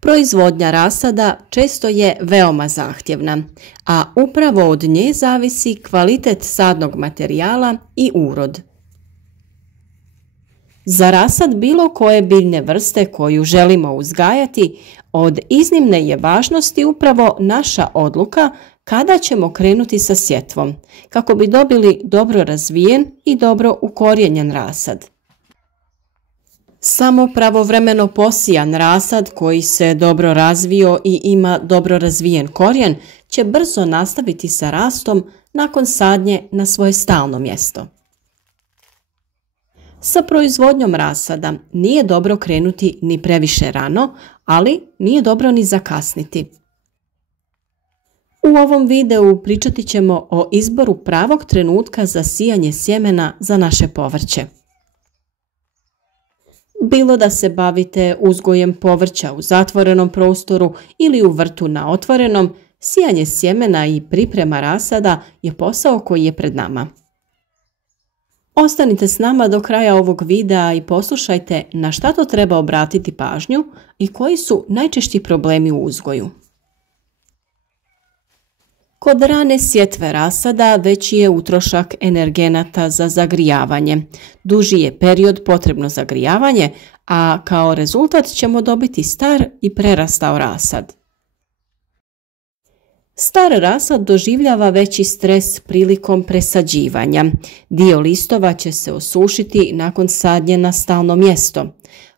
Proizvodnja rasada često je veoma zahtjevna, a upravo od nje zavisi kvalitet sadnog materijala i urod. Za rasad bilo koje biljne vrste koju želimo uzgajati, od iznimne je važnosti upravo naša odluka kada ćemo krenuti sa sjetvom, kako bi dobili dobro razvijen i dobro ukorijenjen rasad. Samo pravovremeno posijan rasad koji se dobro razvio i ima dobro razvijen korijen će brzo nastaviti sa rastom nakon sadnje na svoje stalno mjesto. Sa proizvodnjom rasada nije dobro krenuti ni previše rano, ali nije dobro ni zakasniti. U ovom videu pričati ćemo o izboru pravog trenutka za sijanje sjemena za naše povrće. Bilo da se bavite uzgojem povrća u zatvorenom prostoru ili u vrtu na otvorenom, sijanje sjemena i priprema rasada je posao koji je pred nama. Ostanite s nama do kraja ovog videa i poslušajte na šta to treba obratiti pažnju i koji su najčešći problemi u uzgoju. Kod rane sjetve rasada veći je utrošak energenata za zagrijavanje. Duži je period potrebno zagrijavanje, a kao rezultat ćemo dobiti star i prerastao rasad. Star rasad doživljava veći stres prilikom presađivanja. Dio listova će se osušiti nakon sadnje na stalno mjesto.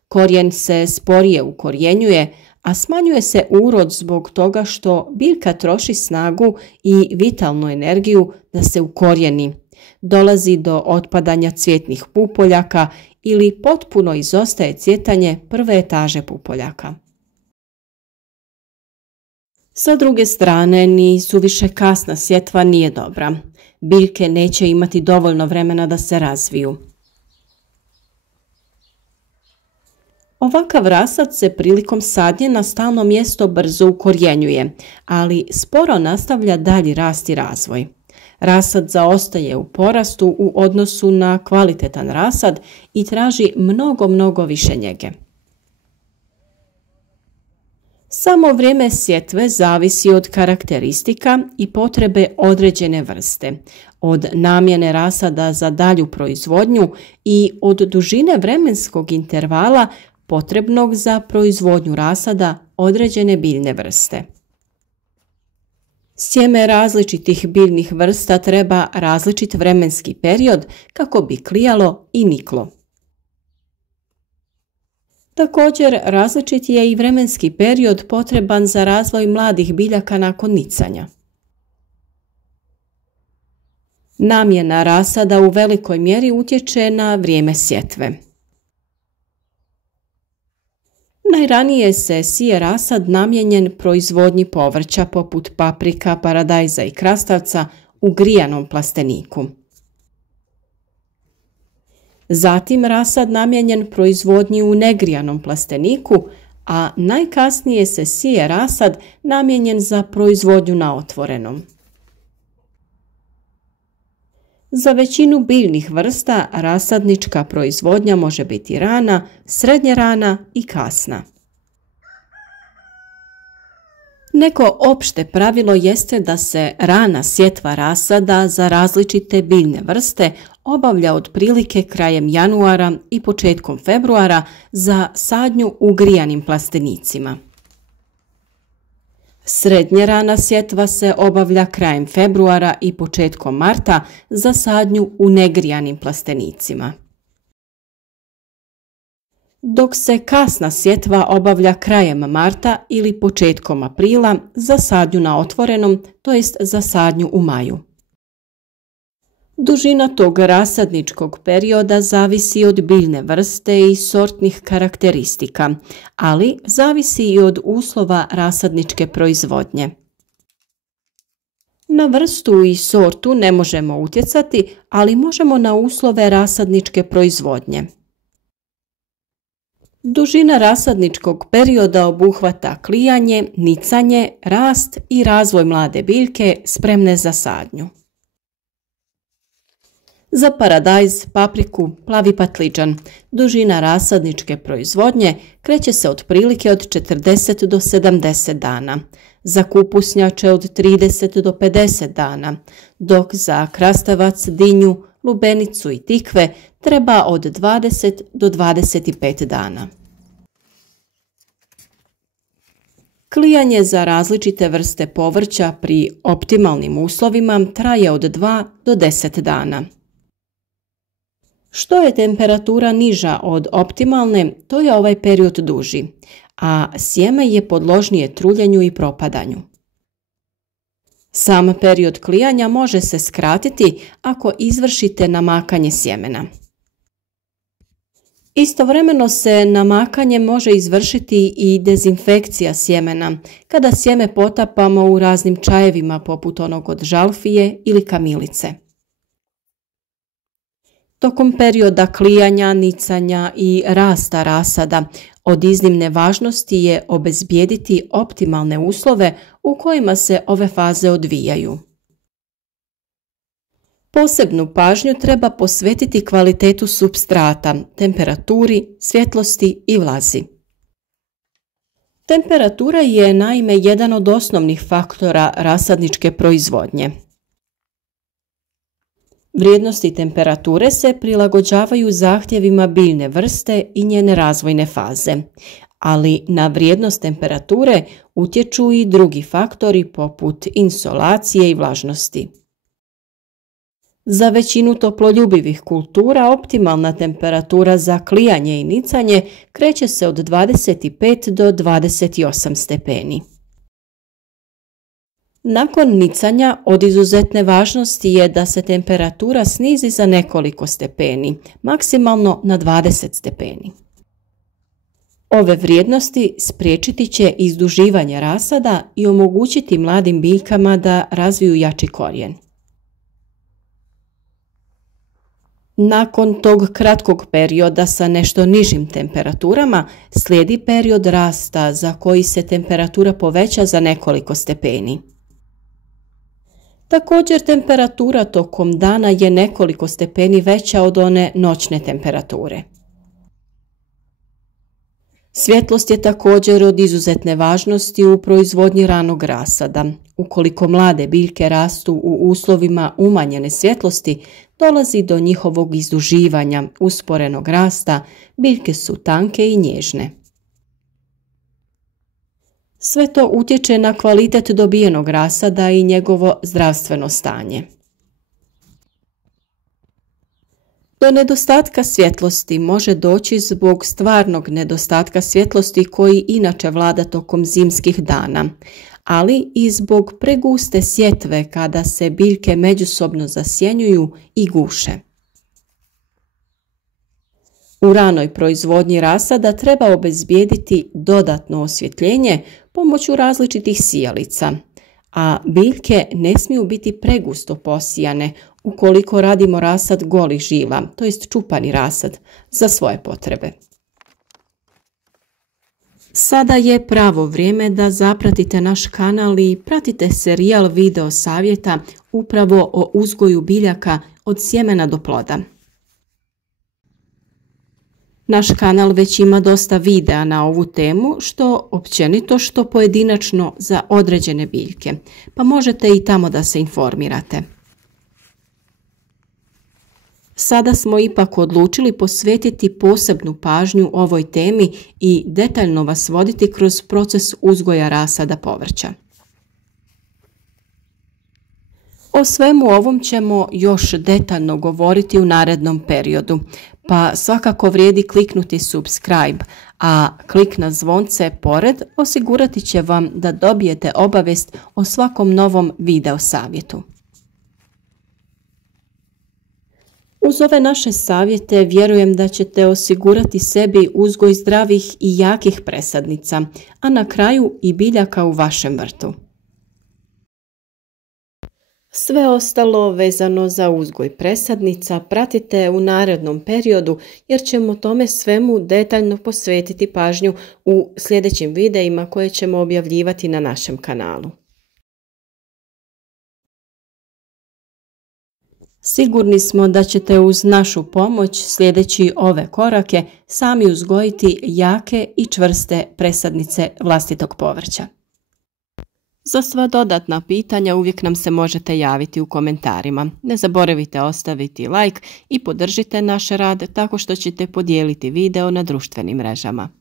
Korijen se sporije ukorjenjuje, a smanjuje se urod zbog toga što biljka troši snagu i vitalnu energiju da se ukorijeni. Dolazi do otpadanja cvjetnih pupoljaka ili potpuno izostaje cvjetanje prve etaže pupoljaka. Sa druge strane, ni suviše kasna sjetva nije dobra. Biljke neće imati dovoljno vremena da se razviju. Ovakav rasad se prilikom sadnje na stalno mjesto brzo ukorjenjuje, ali sporo nastavlja dalji rast i razvoj. Rasad zaostaje u porastu u odnosu na kvalitetan rasad i traži mnogo više njege. Samo vrijeme sjetve zavisi od karakteristika i potrebe određene vrste, od namjene rasada za dalju proizvodnju i od dužine vremenskog intervala potrebnog za proizvodnju rasada određene biljne vrste. Sjeme različitih biljnih vrsta treba različit vremenski period kako bi klijalo i niklo. Također, različit je i vremenski period potreban za razvoj mladih biljaka nakon nicanja. Namjena rasada u velikoj mjeri utječe na vrijeme sjetve. Najranije se sije rasad namijenjen proizvodnji povrća poput paprika, paradajza i krastavca u grijanom plasteniku. Zatim rasad namijenjen proizvodnji u negrijanom plasteniku, a najkasnije se sije rasad namijenjen za proizvodnju na otvorenom. Za većinu biljnih vrsta rasadnička proizvodnja može biti rana, srednje rana i kasna. Neko opšte pravilo jeste da se rana sjetva rasada za različite biljne vrste obavlja otprilike krajem januara i početkom februara za sadnju u grijanim plastenicima. Srednje rana sjetva se obavlja krajem februara i početkom marta za sadnju u negrijanim plastenicima. Dok se kasna sjetva obavlja krajem marta ili početkom aprila za sadnju na otvorenom, to jest za sadnju u maju. Dužina tog rasadničkog perioda zavisi od biljne vrste i sortnih karakteristika, ali zavisi i od uslova rasadničke proizvodnje. Na vrstu i sortu ne možemo utjecati, ali možemo na uslove rasadničke proizvodnje. Dužina rasadničkog perioda obuhvata klijanje, nicanje, rast i razvoj mlade biljke spremne za sadnju. Za paradajz, papriku, plavi patliđan dužina rasadničke proizvodnje kreće se otprilike od 40 do 70 dana, za kupusnjače od 30 do 50 dana, dok za krastavac, dinju, lubenicu i tikve treba od 20 do 25 dana. Klijanje za različite vrste povrća pri optimalnim uslovima traje od 2 do 10 dana. Što je temperatura niža od optimalne, to je ovaj period duži, a sjeme je podložnije truljenju i propadanju. Sam period klijanja može se skratiti ako izvršite namakanje sjemena. Istovremeno se namakanje može izvršiti i dezinfekcija sjemena, kada sjeme potapamo u raznim čajevima poput onog od žalfije ili kamilice. Tokom perioda klijanja, nicanja i rasta rasada od iznimne važnosti je obezbijediti optimalne uslove u kojima se ove faze odvijaju. Posebnu pažnju treba posvetiti kvalitetu supstrata, temperaturi, svjetlosti i vlazi. Temperatura je naime jedan od osnovnih faktora rasadničke proizvodnje. Vrijednosti temperature se prilagođavaju zahtjevima biljne vrste i njene razvojne faze, ali na vrijednost temperature utječu i drugi faktori poput insolacije i vlažnosti. Za većinu toploljubivih kultura optimalna temperatura za klijanje i nicanje kreće se od 25 do 28 stepeni. Nakon nicanja od izuzetne važnosti je da se temperatura snizi za nekoliko stepeni, maksimalno na 20 stepeni. Ove vrijednosti spriječiti će izduživanje rasada i omogućiti mladim biljkama da razviju jači korijen. Nakon tog kratkog perioda sa nešto nižim temperaturama slijedi period rasta za koji se temperatura poveća za nekoliko stepeni. Također temperatura tokom dana je nekoliko stepeni veća od one noćne temperature. Svjetlost je također od izuzetne važnosti u proizvodnji ranog rasada. Ukoliko mlade biljke rastu u uslovima umanjene svjetlosti, dolazi do njihovog izduživanja, usporenog rasta, biljke su tanke i nježne. Sve to utječe na kvalitet dobijenog rasada i njegovo zdravstveno stanje. Do nedostatka svjetlosti može doći zbog stvarnog nedostatka svjetlosti koji inače vlada tokom zimskih dana, ali i zbog preguste sjetve kada se biljke međusobno zasjenjuju i guše. U ranoj proizvodnji rasada treba obezbijediti dodatno osvjetljenje pomoću različitih sijalica, a biljke ne smiju biti pregusto posijane ukoliko radimo rasad golih žila, to jest čupani rasad, za svoje potrebe. Sada je pravo vrijeme da zapratite naš kanal i pratite serijal video savjeta upravo o uzgoju biljaka od sjemena do ploda. Naš kanal već ima dosta videa na ovu temu, što općenito, što pojedinačno za određene biljke, pa možete i tamo da se informirate. Sada smo ipak odlučili posvetiti posebnu pažnju ovoj temi i detaljno vas voditi kroz proces uzgoja rasada povrća. O svemu ovom ćemo još detaljno govoriti u narednom periodu, pa svakako vrijedi kliknuti subscribe, a klik na zvonce pored osigurati će vam da dobijete obavijest o svakom novom video savjetu. Uz ove naše savjete vjerujem da ćete osigurati sebi uzgoj zdravih i jakih presadnica, a na kraju i biljaka u vašem vrtu. Sve ostalo vezano za uzgoj presadnica pratite u narednom periodu jer ćemo tome svemu detaljno posvetiti pažnju u sljedećim videima koje ćemo objavljivati na našem kanalu. Sigurni smo da ćete uz našu pomoć slijedeći ove korake sami uzgojiti jake i čvrste presadnice vlastitog povrća. Za sva dodatna pitanja uvijek nam se možete javiti u komentarima. Ne zaboravite ostaviti like i podržite naš rad tako što ćete podijeliti video na društvenim mrežama.